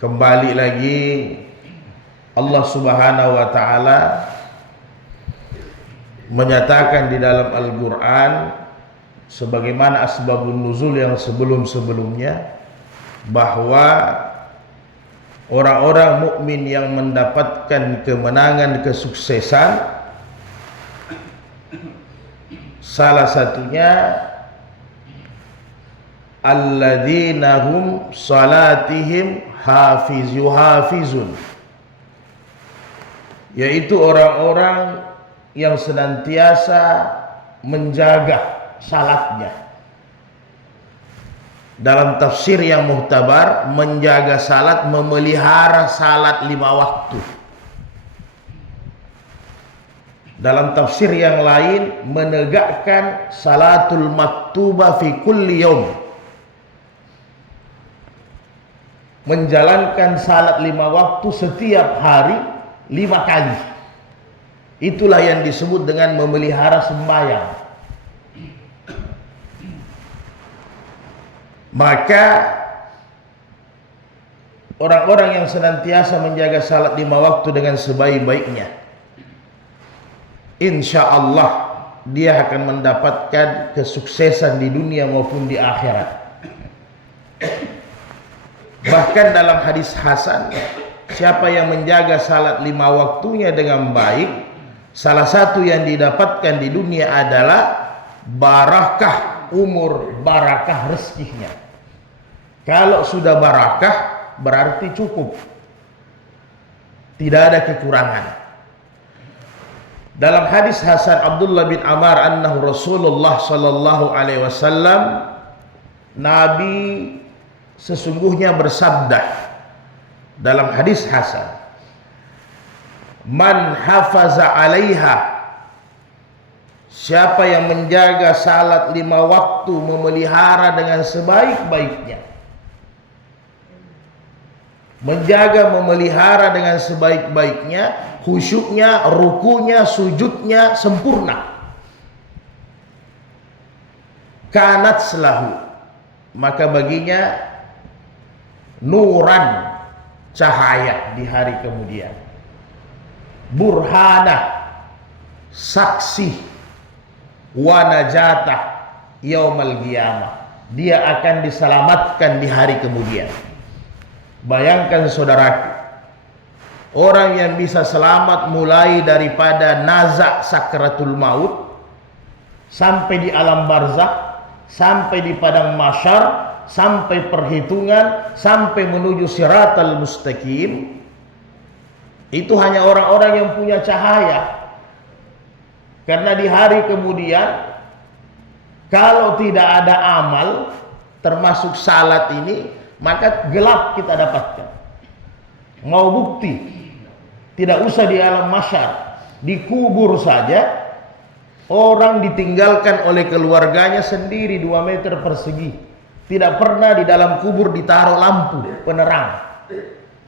Kembali lagi Allah Subhanahu wa taala menyatakan di dalam Al-Qur'an sebagaimana asbabun nuzul yang sebelum-sebelumnya bahwa orang-orang mukmin yang mendapatkan kemenangan, kesuksesan, salah satunya alladzina hum salatihim hafizun, yaitu orang-orang yang senantiasa menjaga salatnya. Dalam tafsir yang muhtabar, menjaga salat, memelihara salat 5 waktu. Dalam tafsir yang lain, menegakkan salatul maktuba fi kulli yaum, menjalankan salat 5 waktu setiap hari 5 kali. Itulah yang disebut dengan memelihara sembahyang. Maka orang-orang yang senantiasa menjaga salat 5 waktu dengan sebaik-baiknya, insya Allah dia akan mendapatkan kesuksesan di dunia maupun di akhirat. Bahkan dalam hadis hasan, siapa yang menjaga salat 5 waktunya dengan baik, salah satu yang didapatkan di dunia adalah barakah umur, barakah rezekinya. Kalau sudah barakah berarti cukup, tidak ada kekurangan. Dalam hadis hasan Abdullah bin Amar annahu Rasulullah sallallahu alaihi wasallam, Nabi sesungguhnya bersabda dalam hadis hasan, man hafaza alaiha, siapa yang menjaga salat 5 waktu, memelihara dengan sebaik-baiknya, menjaga, memelihara dengan sebaik-baiknya, khusyuknya, rukunya, sujudnya sempurna, kanat selahu, maka baginya nuran, cahaya di hari kemudian, burhana, saksi, wa najatah yaumal qiyamah, dia akan diselamatkan di hari kemudian. Bayangkan saudaraku, orang yang bisa selamat mulai daripada nazak sakratul maut sampai di alam barzakh, sampai di padang mahsyar, sampai perhitungan, sampai menuju siratal mustaqim, itu hanya orang-orang yang punya cahaya. Karena di hari kemudian kalau tidak ada amal termasuk salat ini, maka gelap kita dapatkan. Mau bukti, tidak usah di alam mahsyar, di kubur saja orang ditinggalkan oleh keluarganya sendiri 2 meter persegi. Tidak pernah di dalam kubur ditaruh lampu penerang,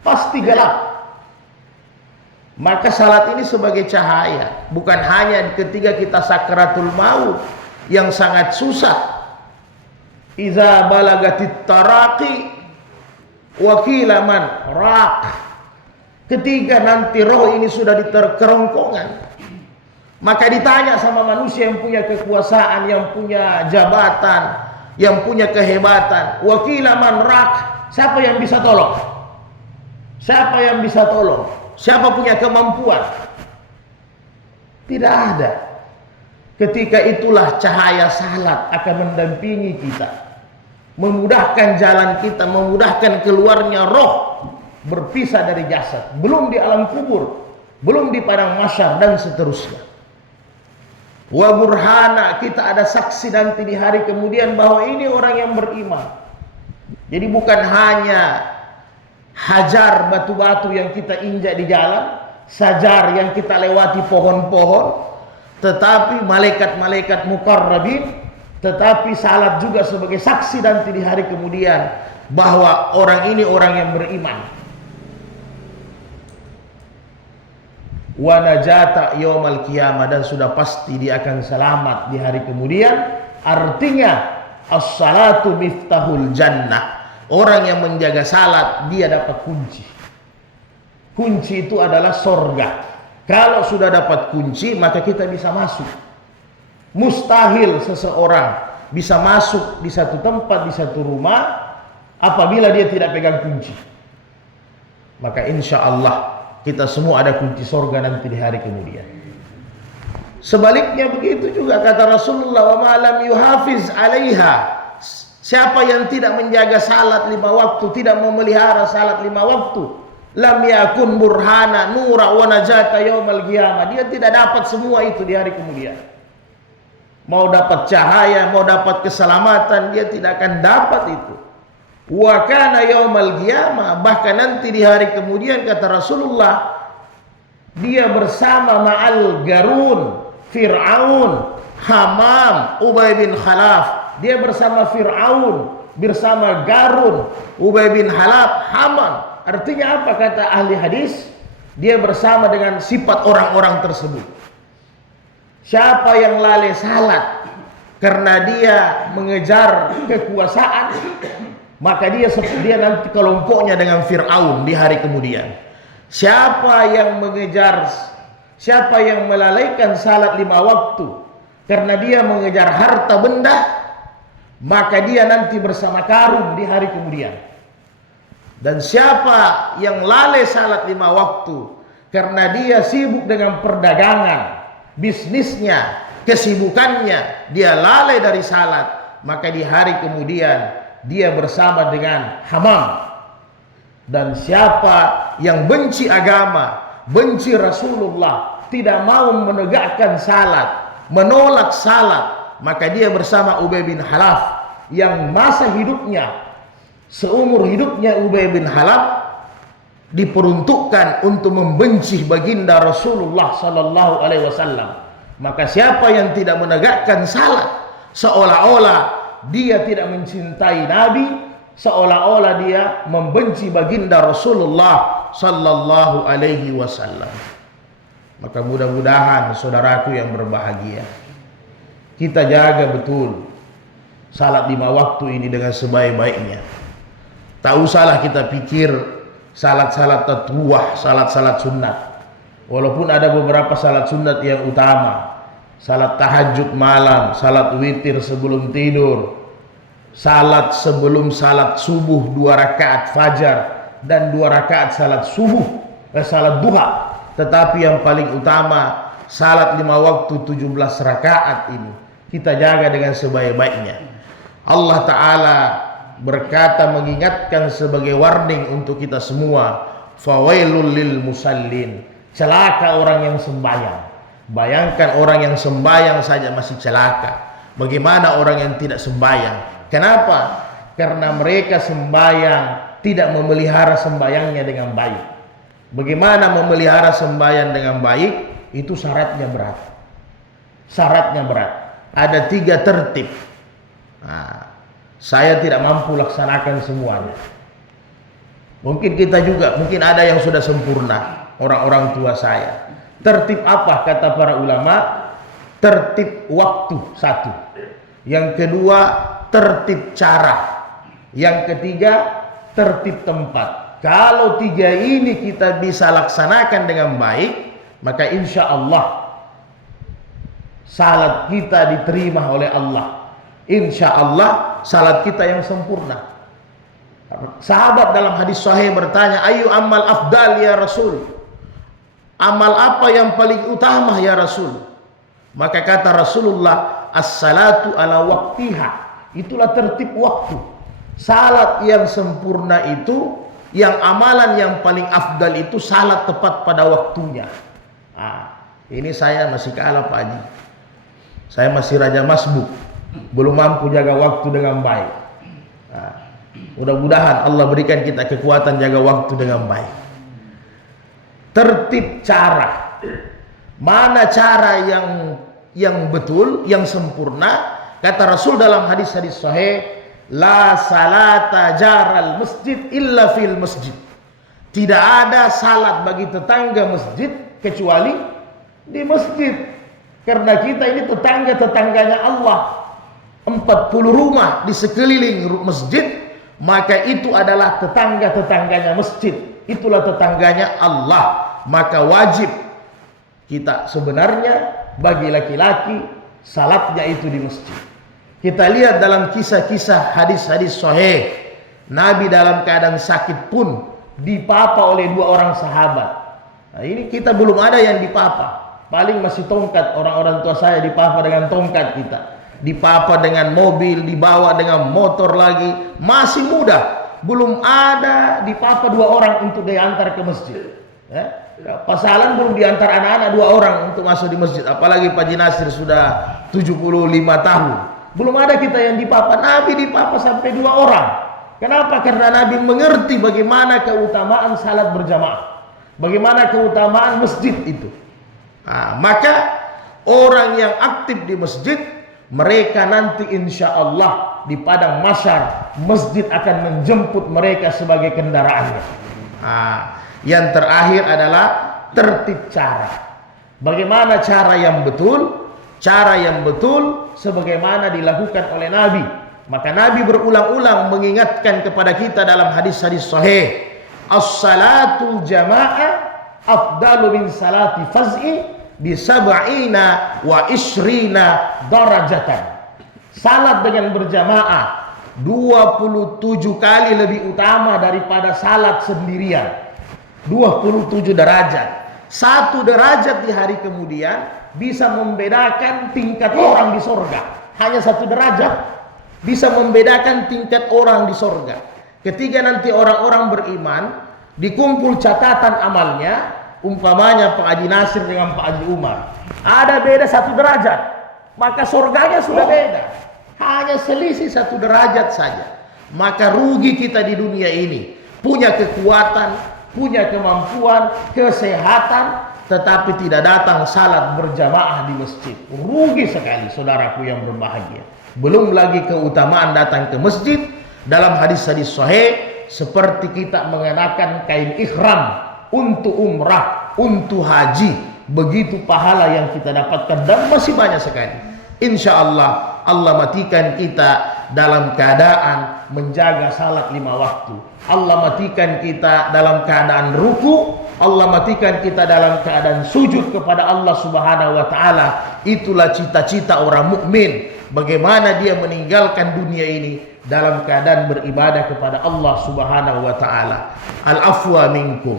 pasti gelap. Maka salat ini sebagai cahaya, bukan hanya ketika kita sakratul maut yang sangat susah. Iza balagatit taraqi wa qila man raq, ketika nanti roh ini sudah di kerongkongan, maka ditanya sama manusia yang punya kekuasaan, yang punya jabatan, yang punya kehebatan, wa qila man raq, siapa yang bisa tolong? Siapa yang bisa tolong? Siapa punya kemampuan? Tidak ada. Ketika itulah cahaya salat akan mendampingi kita, memudahkan jalan kita, memudahkan keluarnya roh berpisah dari jasad, belum di alam kubur, belum di padang mahsyar dan seterusnya. Wa burhana, kita ada saksi nanti di hari kemudian bahwa ini orang yang beriman. Jadi bukan hanya hajar batu-batu yang kita injak di jalan, sajar yang kita lewati pohon-pohon, tetapi malaikat-malaikat muqarrabin, tetapi salat juga sebagai saksi nanti di hari kemudian bahwa orang ini orang yang beriman. Wa najata yaumal qiyamah, dan sudah pasti dia akan selamat di hari kemudian. Artinya as-salatu miftahul jannah, orang yang menjaga salat dia dapat kunci. Kunci itu adalah sorga. Kalau sudah dapat kunci maka kita bisa masuk. Mustahil seseorang bisa masuk di satu tempat, di satu rumah apabila dia tidak pegang kunci. Maka insya Allah kita semua ada kunci sorga nanti di hari kemudian. Sebaliknya begitu juga kata Rasulullah, wa ma lam yuhafiz 'alaiha. Siapa yang tidak menjaga salat 5 waktu, tidak memelihara salat 5 waktu, lam yakun burhana nura wa najata yaumal qiyamah. Dia tidak dapat semua itu di hari kemudian. Mau dapat cahaya, mau dapat keselamatan, dia tidak akan dapat itu. Wa kana yaumal qiyamah, bahkan nanti di hari kemudian kata Rasulullah, dia bersama ma'al garun, Fir'aun, Hamam, Ubay bin Khalaf. Dia bersama Fir'aun, bersama Garun, Ubay bin Khalaf, Haman. Artinya apa kata ahli hadis? Dia bersama dengan sifat orang-orang tersebut. Siapa yang lalai salat karena dia mengejar kekuasaan, maka dia nanti kelompoknya dengan Fir'aun di hari kemudian. Siapa yang melalaikan salat 5 waktu karena dia mengejar harta benda, maka dia nanti bersama Karun di hari kemudian. Dan siapa yang lalai salat 5 waktu karena dia sibuk dengan perdagangan, bisnisnya, kesibukannya, dia lalai dari salat, maka di hari kemudian dia bersama dengan Hamam. Dan siapa yang benci agama, benci Rasulullah, tidak mau menegakkan salat, menolak salat, maka dia bersama Ubay bin Khalaf yang masa hidupnya, seumur hidupnya Ubay bin Khalaf diperuntukkan untuk membenci baginda Rasulullah sallallahu alaihi wasallam. Maka siapa yang tidak menegakkan salat, seolah-olah dia tidak mencintai Nabi, seolah-olah dia membenci baginda Rasulullah sallallahu alaihi wasallam. Maka mudah-mudahan saudaraku yang berbahagia, kita jaga betul salat 5 waktu ini dengan sebaik-baiknya. Tak usahlah kita pikir salat-salat tatawuh, salat-salat sunat. Walaupun ada beberapa salat sunat yang utama, salat tahajud malam, salat witir sebelum tidur, salat sebelum salat subuh 2 rakaat fajar dan 2 rakaat salat subuh, salat duha. Tetapi yang paling utama salat 5 waktu 17 rakaat ini kita jaga dengan sebaik-baiknya. Allah Ta'ala berkata mengingatkan sebagai warning untuk kita semua, fawailul lil musallin, celaka orang yang sembahyang. Bayangkan orang yang sembahyang saja masih celaka, bagaimana orang yang tidak sembahyang? Kenapa? Karena mereka sembahyang tidak memelihara sembahyangnya dengan baik. Bagaimana memelihara sembahyang dengan baik? Itu syaratnya berat. Syaratnya berat. Ada 3 tertib. Nah, saya tidak mampu laksanakan semuanya. Mungkin kita juga, mungkin ada yang sudah sempurna, orang-orang tua saya. Tertib apa kata para ulama? Tertib waktu 1. Yang kedua, tertib cara. Yang ketiga, tertib tempat. Kalau 3 ini kita bisa laksanakan dengan baik, maka insya Allah salat kita diterima oleh Allah. Insya Allah salat kita yang sempurna. Sahabat dalam hadis sahih bertanya, ayu amal afdal ya Rasul? Amal apa yang paling utama ya Rasul? Maka kata Rasulullah, as-salatu ala waktiha. Itulah tertib waktu. Salat yang sempurna itu, yang amalan yang paling afdal itu salat tepat pada waktunya. Ini saya masih kalah Pak Haji. Saya masih raja masbuk, belum mampu jaga waktu dengan baik. Mudah-mudahan Allah berikan kita kekuatan jaga waktu dengan baik. Tertib cara. Mana cara yang betul, yang sempurna? Kata Rasul dalam hadis-hadis sahih, la salata jaral masjid illa fil masjid. Tidak ada salat bagi tetangga masjid kecuali di masjid. Karena kita ini tetangga-tetangganya Allah. 40 rumah di sekeliling masjid, maka itu adalah tetangga-tetangganya masjid. Itulah tetangganya Allah. Maka wajib kita sebenarnya bagi laki-laki salatnya itu di masjid. Kita lihat dalam kisah-kisah hadis-hadis sahih, Nabi dalam keadaan sakit pun dipapa oleh 2 orang sahabat. Nah, ini kita belum ada yang dipapa. Paling masih tongkat, orang-orang tua saya dipapa dengan tongkat kita. Dipapa dengan mobil, dibawa dengan motor lagi. Masih muda. Belum ada dipapa 2 orang untuk diantar ke masjid. Pasalan belum diantar anak-anak 2 orang untuk masuk di masjid. Apalagi Pak Jinasir sudah 75 tahun. Belum ada kita yang dipapa. Nabi dipapa sampai 2 orang. Kenapa? Karena Nabi mengerti bagaimana keutamaan salat berjamaah. Bagaimana keutamaan masjid itu. Nah, maka orang yang aktif di masjid, mereka nanti insya Allah di padang mahsyar, masjid akan menjemput mereka sebagai kendaraannya. Nah, yang terakhir adalah tertib cara. Bagaimana cara yang betul? Cara yang betul sebagaimana dilakukan oleh Nabi. Maka Nabi berulang-ulang mengingatkan kepada kita dalam hadis-hadis sahih, as-salatul jama'ah afdalu min salati faz'i bi sab'ina wa ishrina darajatan. Salat dengan berjamaah 27 kali lebih utama daripada salat sendirian. 27 derajat. 1 derajat di hari kemudian bisa membedakan tingkat orang di sorga. Hanya 1 derajat bisa membedakan tingkat orang di sorga. Ketika nanti orang-orang beriman dikumpul catatan amalnya, umpamanya Pak Haji Nasir dengan Pak Haji Umar, ada beda 1 derajat, maka sorganya sudah beda. Hanya selisih 1 derajat saja. Maka rugi kita di dunia ini. Punya kekuatan, punya kemampuan, kesehatan, tetapi tidak datang salat berjamaah di masjid. Rugi sekali saudaraku yang berbahagia. Belum lagi keutamaan datang ke masjid. Dalam hadis-hadis sahih, seperti kita mengenakan kain ihram untuk umrah, untuk haji. Begitu pahala yang kita dapatkan, dan masih banyak sekali. Insya Allah, Allah matikan kita dalam keadaan menjaga salat 5 waktu. Allah matikan kita dalam keadaan ruku. Allah matikan kita dalam keadaan sujud kepada Allah Subhanahu wa taala. Itulah cita-cita orang mukmin. Bagaimana dia meninggalkan dunia ini dalam keadaan beribadah kepada Allah Subhanahu wa taala. Al-afwa minkum.